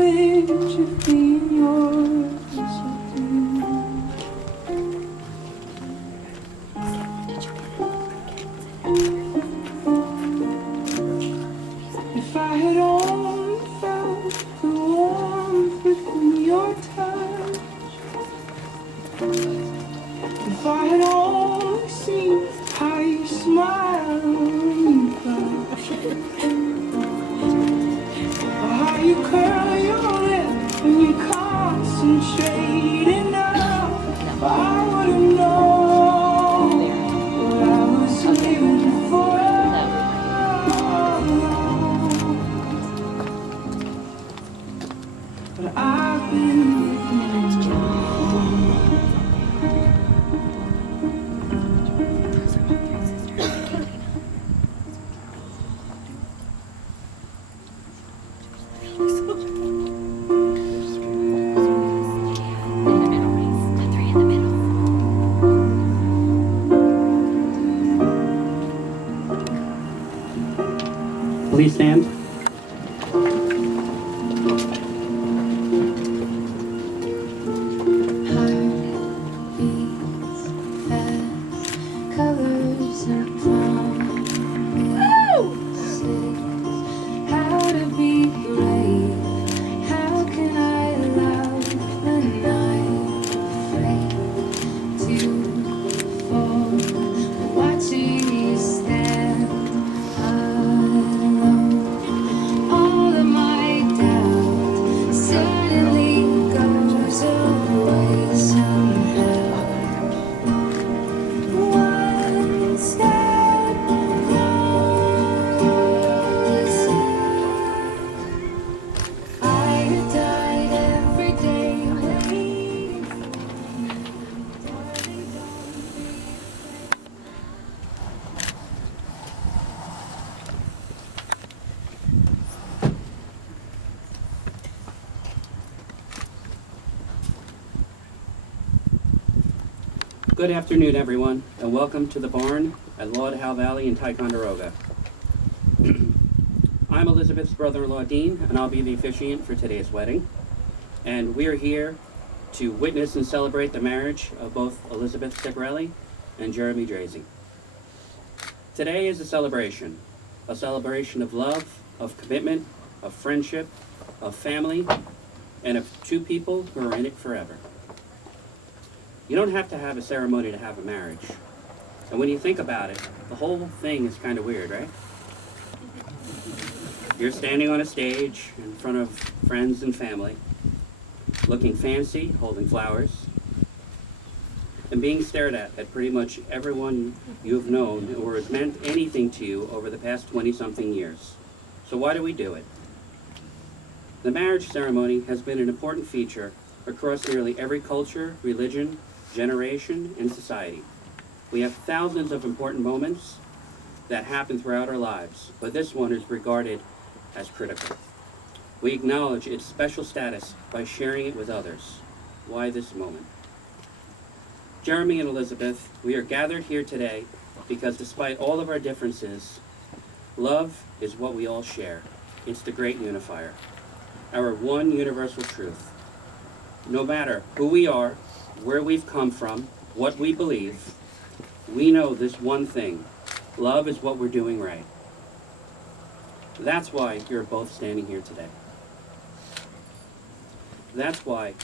privilege of being yours. If I had only felt the warmth within your touch, if I had only seen how you smile when you blush, or how you curl your lip when you concentrate enough, I would have known what I was living for. But I've been Please stand. colors and promises, how to be brave, how can I love when I'm afraid to fall, watching you stand alone, all of my doubt suddenly goes away somehow. One step closer. I have died every day waiting for you. Darling, don't be afraid. Good afternoon, everyone, and welcome to the barn at Howe Valley in Ticonderoga. I'm Elizabeth's brother-in-law, Dean, and I'll be the officiant for today's wedding. And we're here to witness and celebrate the marriage of both Elizabeth Ticorelli and Jeremy Drazy. Today is a celebration of love, of commitment, of friendship, of family, and of two people who are in it forever. You don't have to have a ceremony to have a marriage. And when you think about it, the whole thing is kind of weird, right? You're standing on a stage in front of friends and family, looking fancy, holding flowers, and being stared at pretty much everyone you've known or has meant anything to you over the past 20-something years. So why do we do it? The marriage ceremony has been an important feature across nearly every culture, religion, generation, and society. We have thousands of important moments that happen throughout our lives, but this one is regarded as critical. We acknowledge its special status by sharing it with others. Why this moment? Jeremy and Elizabeth, we are gathered here today because despite all of our differences, love is what we all share. It's the great unifier, our one universal truth. No matter who we are, where we've come from, what we believe, we know this one thing: love is what we're doing right. That's why you're both standing here today. That's why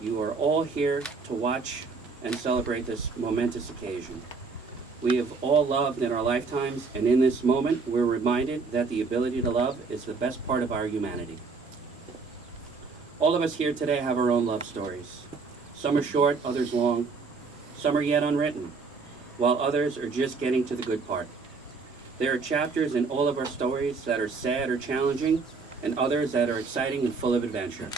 you are all here to watch and celebrate this momentous occasion. We have all loved in our lifetimes, and in this moment, we're reminded that the ability to love is the best part of our humanity. All of us here today have our own love stories. Some are short, others long. Some are yet unwritten, while others are just getting to the good part. There are chapters in all of our stories that are sad or challenging, and others that are exciting and full of adventure.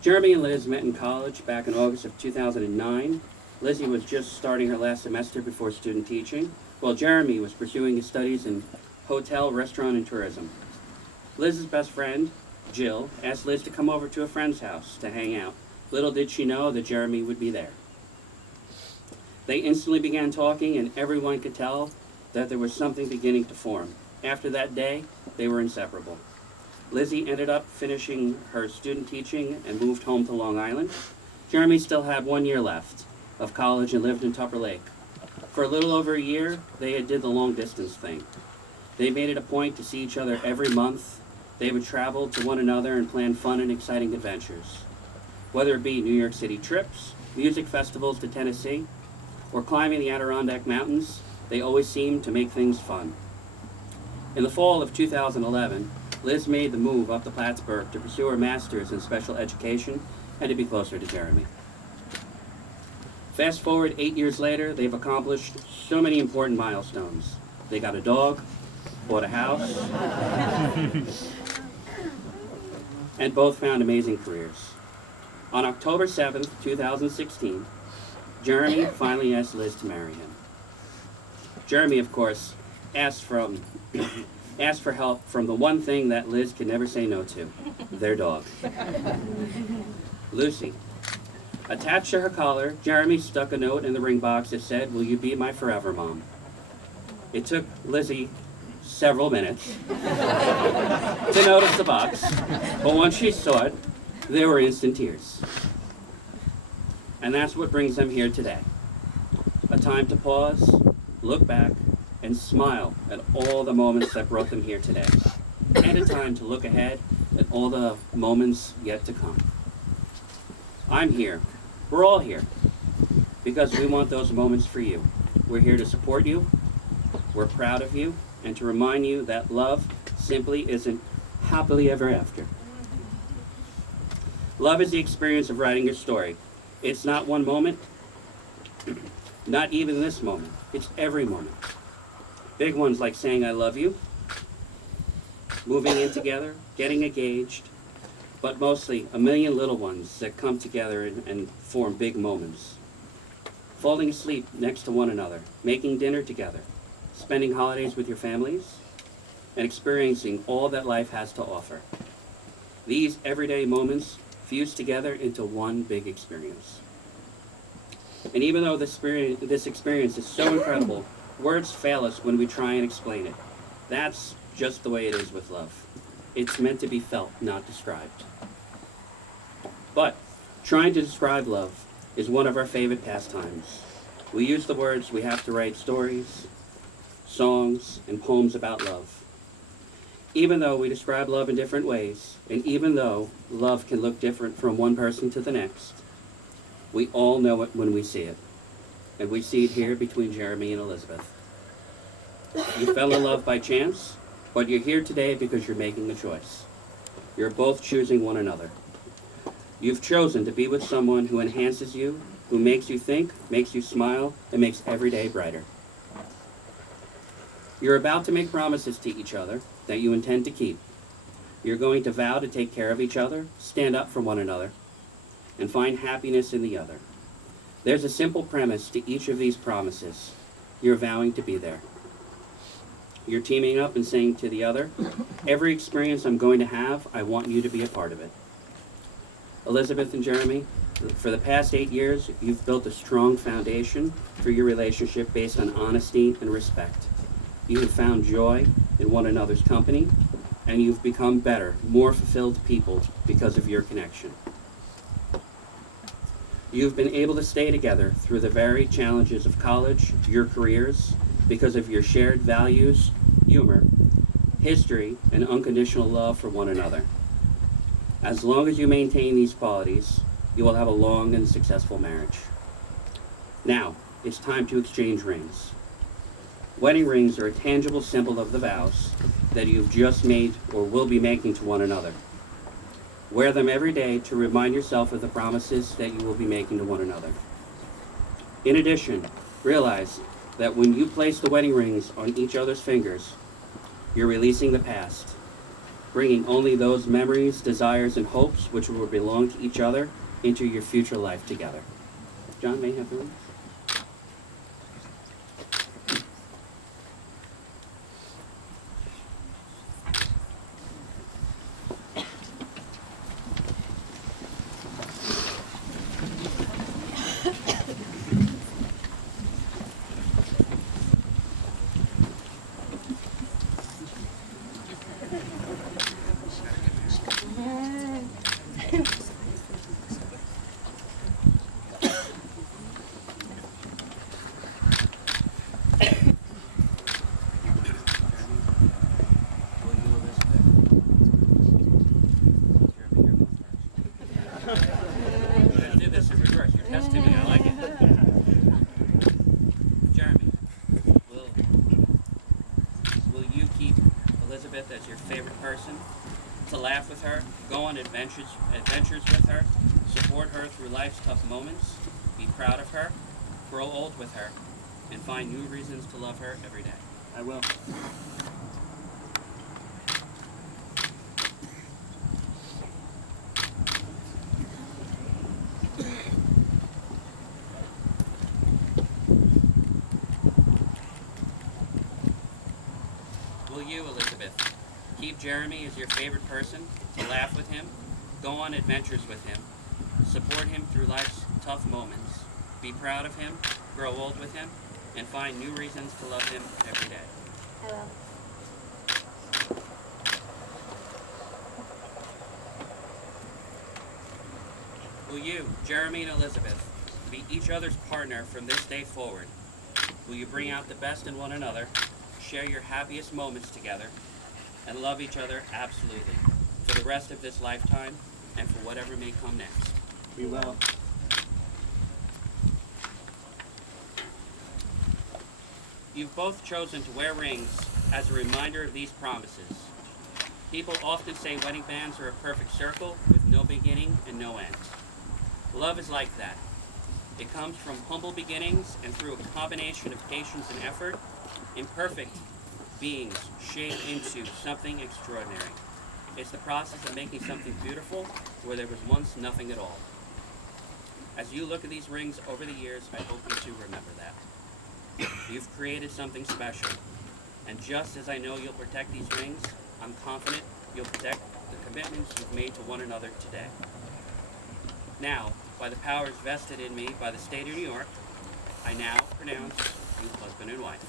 Jeremy and Liz met in college back in August of 2009. Lizzie was just starting her last semester before student teaching, while Jeremy was pursuing his studies in hotel, restaurant, and tourism. Liz's best friend, Jill, asked Liz to come over to a friend's house to hang out. Little did she know that Jeremy would be there. They instantly began talking, and everyone could tell that there was something beginning to form. After that day, they were inseparable. Lizzie ended up finishing her student teaching and moved home to Long Island. Jeremy still had 1 year left of college and lived in Tupper Lake. For a little over a year, they did the long distance thing. They made it a point to see each other every month. They would travel to one another and plan fun and exciting adventures. Whether it be New York City trips, music festivals to Tennessee, or climbing the Adirondack Mountains, they always seemed to make things fun. In the fall of 2011, Liz made the move up to Plattsburgh to pursue her master's in special education and to be closer to Jeremy. Fast forward 8 years later, they've accomplished so many important milestones. They got a dog, bought a house, and both found amazing careers. On October 7th, 2016, Jeremy finally asked Liz to marry him. Jeremy, of course, asked for help from the one thing that Liz could never say no to, their dog. Lucy. Attached to her collar, Jeremy stuck a note in the ring box that said, "Will you be my forever mom?" It took Lizzie several minutes to notice the box, but once she saw it, there were instant tears. And that's what brings them here today. A time to pause, look back, and smile at all the moments that brought them here today, and a time to look ahead at all the moments yet to come. I'm here. We're all here because we want those moments for you. We're here to support you. We're proud of you, and to remind you that love simply isn't happily ever after. Love is the experience of writing your story. It's not one moment, not even this moment. It's every moment. Big ones like saying I love you, moving in together, getting engaged, but mostly a million little ones that come together and form big moments. Falling asleep next to one another, making dinner together, spending holidays with your families, and experiencing all that life has to offer. These everyday moments fuse together into one big experience. And even though this experience is so incredible, words fail us when we try and explain it. That's just the way it is with love. It's meant to be felt, not described. But trying to describe love is one of our favorite pastimes. We use the words, we have to write stories, songs, and poems about love. Even though we describe love in different ways, and even though love can look different from one person to the next, we all know it when we see it. And we see it here between Jeremy and Elizabeth. You fell in love by chance, but you're here today because you're making a choice. You're both choosing one another. You've chosen to be with someone who enhances you, who makes you think, makes you smile, and makes every day brighter. You're about to make promises to each other that you intend to keep. You're going to vow to take care of each other, stand up for one another, and find happiness in the other. There's a simple premise to each of these promises. You're vowing to be there. You're teaming up and saying to the other, every experience I'm going to have, I want you to be a part of it. Elizabeth and Jeremy, for the past 8 years, you've built a strong foundation for your relationship based on honesty and respect. You have found joy in one another's company, and you've become better, more fulfilled people because of your connection. You've been able to stay together through the varied challenges of college, your careers, because of your shared values, humor, history, and unconditional love for one another. As long as you maintain these qualities, you will have a long and successful marriage. Now, it's time to exchange rings. Wedding rings are a tangible symbol of the vows that you've just made or will be making to one another. Wear them every day to remind yourself of the promises that you will be making to one another. In addition, realize that when you place the wedding rings on each other's fingers, you're releasing the past, bringing only those memories, desires, and hopes which will belong to each other into your future life together. John, may I have the rings? Will you, Elizabeth? Jeremy, you're going first. Let's do this in reverse. You're testing me. I like it. Jeremy, will you keep Elizabeth as your favorite person? To laugh with her, go on adventures with her, support her through life's tough moments, be proud of her, grow old with her, and find new reasons to love her every day. I will. Will you, Elizabeth, keep Jeremy as your favorite person, to laugh with him, go on adventures with him, support him through life's tough moments, be proud of him, grow old with him, and find new reasons to love him every day? I will. Will you, Jeremy and Elizabeth, be each other's partner from this day forward? Will you bring out the best in one another, share your happiest moments together, and love each other absolutely for the rest of this lifetime and for whatever may come next? We will. You've both chosen to wear rings as a reminder of these promises. People often say wedding bands are a perfect circle with no beginning and no end. Love is like that. It comes from humble beginnings and through a combination of patience and effort, imperfect beings shape into something extraordinary. It's the process of making something beautiful where there was once nothing at all. As you look at these rings over the years, I hope you too remember that. You've created something special, and just as I know you'll protect these rings, I'm confident you'll protect the commitments you've made to one another today. Now, by the powers vested in me by the state of New York, I now pronounce you husband and wife.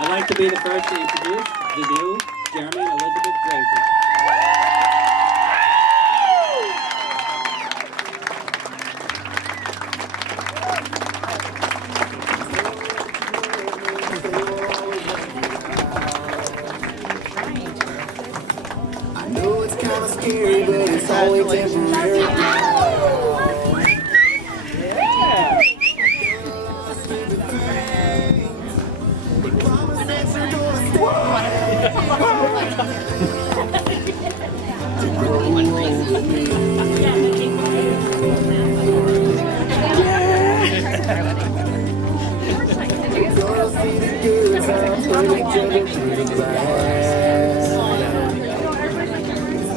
I'd like to be the first to introduce the new Jeremy and Elizabeth Gracie. I know it's kind of scary, but it's only temporary.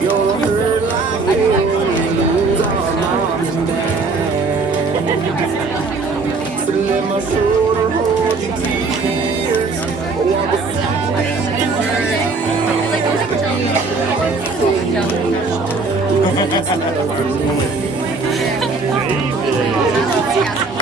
You'll hurt like hell when you lose our mom and dad. So let my shoulder hold your tears. Walk beside you.